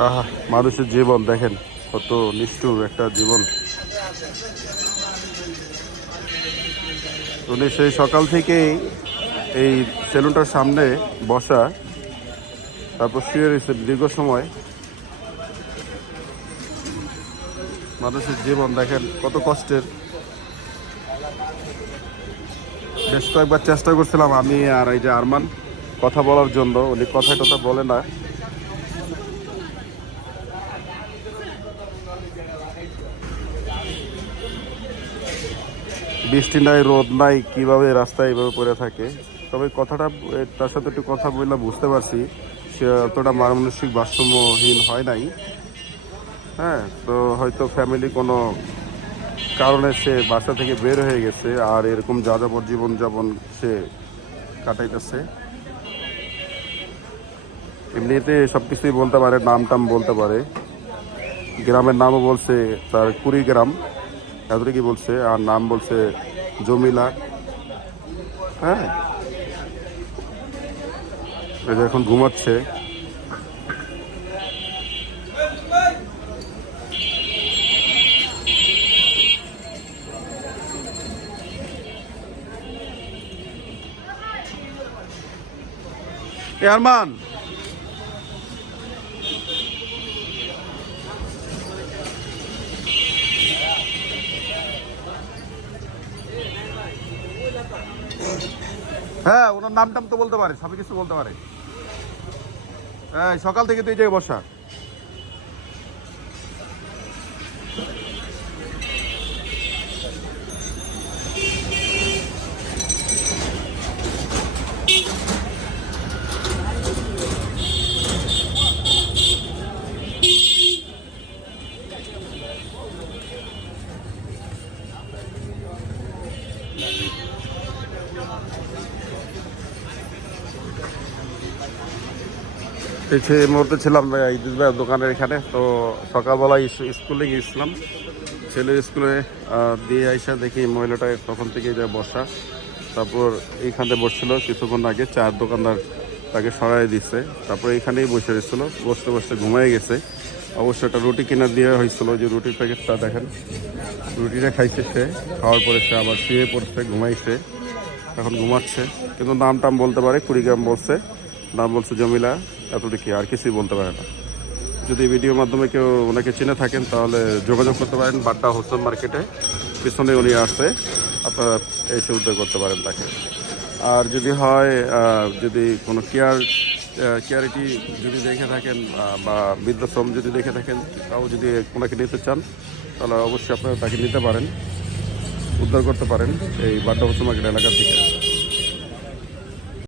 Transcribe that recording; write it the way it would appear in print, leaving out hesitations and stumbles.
আহা, মানুষের জীবন দেখেন কত নিষ্ঠুর একটা জীবন। উনি সেই সকাল থেকেই এই সেলুনটার সামনে বসা, তারপর শুয়ে রয়েছে দীর্ঘ সময়। মানুষের জীবন দেখেন কত কষ্টের। বেশ কয়েকবার চেষ্টা করছিলাম আমি আর এই যে আরমান কথা বলার জন্য, উনি কথা টথা বলে না। বৃষ্টি নাই, রোদ নাই, কিভাবে রাস্তায় এইভাবে পড়ে থাকে। তবে কথাটা তার সাথে একটু কথা বললাম, বুঝতে পারছি সে অতটা মানসিক ভারসাম্যহীন হয় নাই। হ্যাঁ, তো হয়তো ফ্যামিলি কোনো কারণে সে বাসা থেকে বের হয়ে গেছে আর এরকম যাযাবর জীবনযাপন সে কাটাইতেছে। এমনিতে সব কিছুই বলতে পারে, নাম টাম বলতে পারে, গ্রামের নামও বলছে তার কুড়িগ্রাম, এতটুকুই বলছে। আর নাম বলছে জমিলা। হ্যাঁ, এই যে এখন ঘুমাচ্ছে। এ আরমান, হ্যাঁ ওনার নাম টাম তো বলতে পারে, সবই কিছু বলতে পারে। হ্যাঁ, সকাল থেকে তো এই জায়গায় বসা। এই মুহূর্তে ছিলাম ইদ্রিস ভাইয়ের দোকানের এখানে। তো সকালবেলায় স্কুলে গিয়েছিলাম, ছেলের স্কুলে দিয়ে আইসা দেখি মহিলাটা তখন থেকে যায় বসা। তারপর এইখানে বসছিল কিছুক্ষণ আগে, চার দোকানদার তাকে সরাই দিচ্ছে। তারপর এইখানেই বসে রয়েছিল, বসতে বসতে ঘুমাই গেছে। অবশ্য একটা রুটি কিনে দেওয়া হয়েছিল, যে রুটির প্যাকেটটা দেখেন, রুটিটা খাইছে সে। খাওয়ার পরে সে আবার শুয়ে পড়ছে, ঘুমাইছে, এখন ঘুমাচ্ছে। কিন্তু নাম টাম বলতে পারে, কুড়িগ্রাম বলছে, নাম বলছে জমিলা, এতটুকু, আর কিছুই বলতে পারে না। যদি ভিডিওর মাধ্যমে কেউ ওনাকে চিনে থাকেন তাহলে যোগাযোগ করতে পারেন, বাড্ডা হোসেন মার্কেটে পিছনে উনি আসছে, আপনারা এসে উদ্ধার করতে পারেন তাকে। আর যদি হয়, যদি কোনো কেয়ারিটি যদি দেখে থাকেন বা বৃদ্ধাশ্রম যদি দেখে থাকেন, তাও যদি ওনাকে নিতে চান তাহলে অবশ্যই আপনারা তাকে নিতে পারেন, উদ্ধার করতে পারেন এই বাড্ডা হোসেন মার্কেট এলাকা থেকে।